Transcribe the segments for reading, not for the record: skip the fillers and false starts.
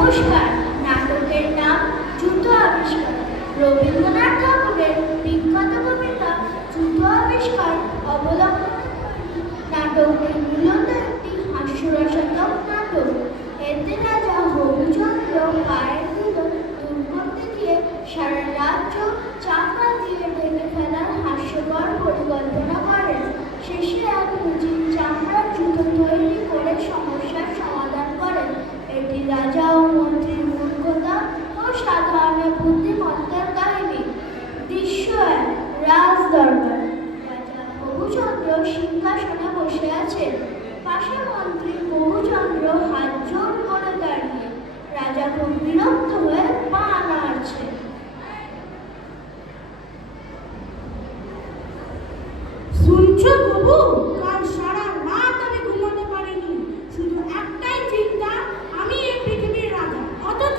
নমস্কার। নাটকের নাম জুতো আবিষ্কার। রবীন্দ্রনাথ ঠাকুরের বিখ্যাত কবিতা জুতো আবিষ্কার অবলম্বনে নাটকটি মূলত একটি হাস্যরসাত্মক নাটক। এতে রাজা হবিচন্দ্র পায়ের ধুলো দূর করতে গিয়ে সারা রাজ্য চাকা দিয়ে ঢেকে ফেলার হাস্যকর পরিকল্পনা করেন। শেষে এক মুচির চামড়ার জুতো তৈরি করে সমস্যার সমাধান করেন। এটি রাজা ও মন্ত্রীর মূর্খতা ও সাধারণের বুদ্ধিমত্তার কাহিনী। দৃশ্য এক, রাজদরবার। রাজা হবুচন্দ্র সিংহাসনে বসে আছেন। পাশে মন্ত্রী বহুচন্দ্র হাত জোর করে দাঁড়িয়ে। রাজা খুব বিরক্ত হয়ে পা নাড়ছে। শুনছো বাবু, কাল সারা রাত আমি ঘুমাতে পারিনি। শুধু একটাই চিন্তা, আমি এই পৃথিবীর রাজা, অথচ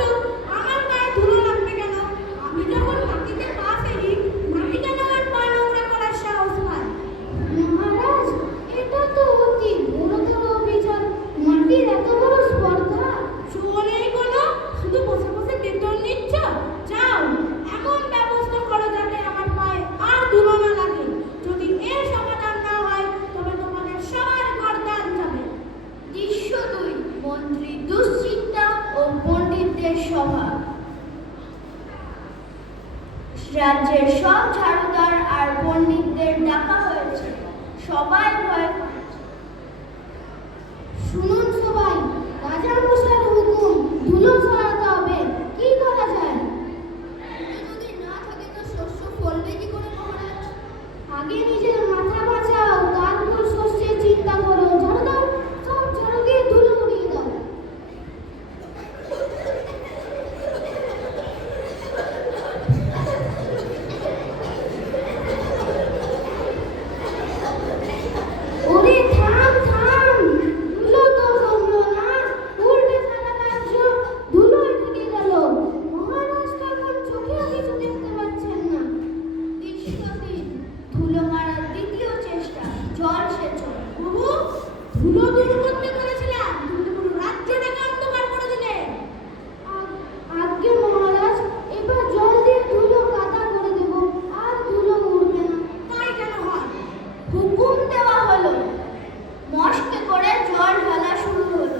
আমার গায়ে ধুলো লাগবে কেন? আমি যখন মাটিতে পা ফেলি, মাটি কেন আমার পা নোংরা করার সাহস পায়? মহারাজ, এটা তো অতি গুরুতর অভিযোগ। মাটির এত বড় স্পর্ধা। শোনেই কোনো, শুধু বসে বসে বেতন নিচ্ছ? যাও, এমন ব্যবস্থা করো যাতে আমার পায়ে আর ধুলো না লাগে। যদি এর সমাধান না হয়, তবে তোমাদের সবার গর্দান যাবে। দৃশ্য দুই, মন্ত্রী দুশ্চিন্তা ও পণ্ডিতদের সভা। রাজ্যের সব ঝাড়ুদার আর পণ্ডিতদের ডাকা হয়েছে। সবাই ভয় পাচ্ছে। শুনুন সবাই, রাজা মশাইয়ের হুকুম, ধুলো সরাতে হবে। কি করা যায়? যদি না থাকে তো শস্য ফলবে কি করে মহারাজ? আগে নিজের মাথা বাঁচাও, তারপর শস্যের চিন্তা করো। ঝাড়ু দাও, সব ঝাড়ু দিয়ে ধুলো উড়িয়ে দাও। ওরে থাম থাম, ধুলো তো কমলো না, উল্টে সারা রাজ্য ধুলোয় ঢেকে গেল। মহারাজ তখন চোখেও কিছু দেখতে পাচ্ছেন না। দৃশ্য তিন, ধুলো মারার দ্বিতীয় চেষ্টা, জল সেচন। বাবু, ধুলো দূর করতে পেরেছিলাম, তুমি তো পুরো রাজ্যটাকে অন্ধকার করে দিলে। আজ্ঞে মহারাজ, এবার জল দিয়ে ধুলো কাদা করে দেব, আর ধুলো উড়বে না। তাই কেন হয়? হুকুম দেওয়া হলো। মস্কে করে জল ঢালা শুরু হলো।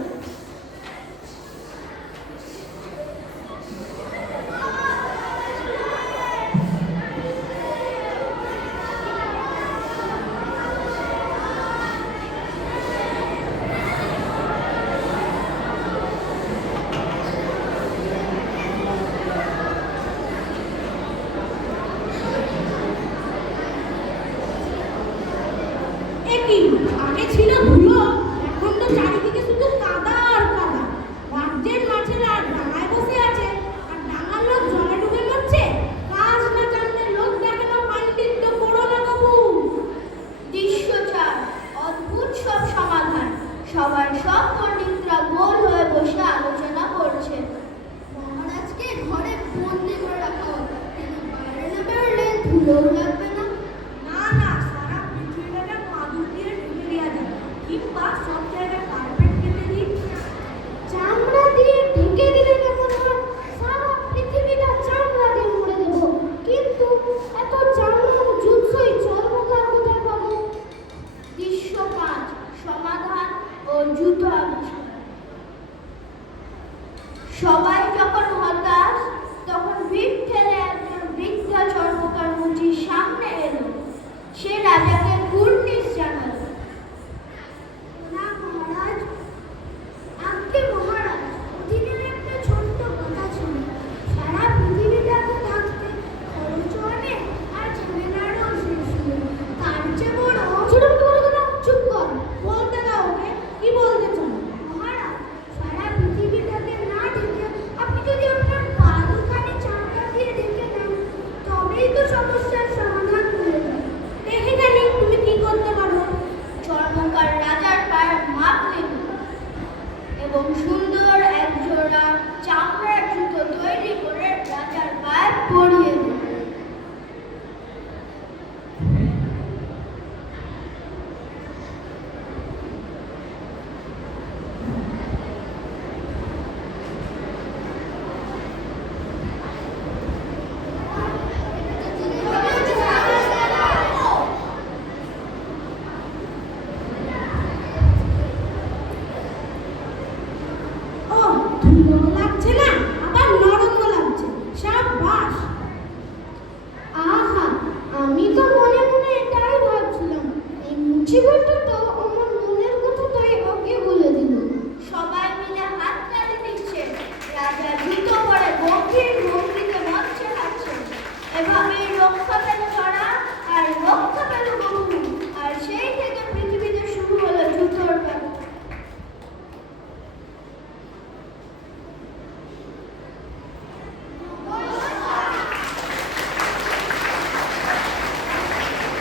একই, আগে ছিল ধুলো, এখন তো চারিদিকে শুধু কাদা আর কাদা। রাজ্যের মাছেরা ডাঙায় বসে আছে, আর ডাঙার লোক জলে ডুবে মরছে। কাজ না জানলে লোক দেখানো পাণ্ডিত্য করো না বাবু। দৃশ্য চার, অদ্ভুত সব সমাধান। সবার সব পণ্ডিতরা গোল হয়ে বসে আলোচনা করছে। মহারাজকে ঘরে বন্দি করে রাখা হবে, তিনি বাইরে না বেরোলে ধুলোও লাগবে না। না না, সারা পৃথিবীটা মাদুর দিয়ে ঢেকে দেওয়া যায়, কিংবা সব জায়গায় কার্পেট কেটে দিই। চামড়া দিয়ে ঢেকে দিলে কেমন হয়? সারা পৃথিবীটা চামড়া দিয়ে মুড়ে দেব, কিন্তু এত চামড়া জুতসই চর্মকার কোথায় পাবো? দৃশ্য পাঁচ, সমাধান ও জুতো আবিষ্কার। সবাই যখন হতাশ, তখন ভিড় ঠেলে একজন বৃদ্ধা চর্মকার মুচির সামনে এলো। সে রাজা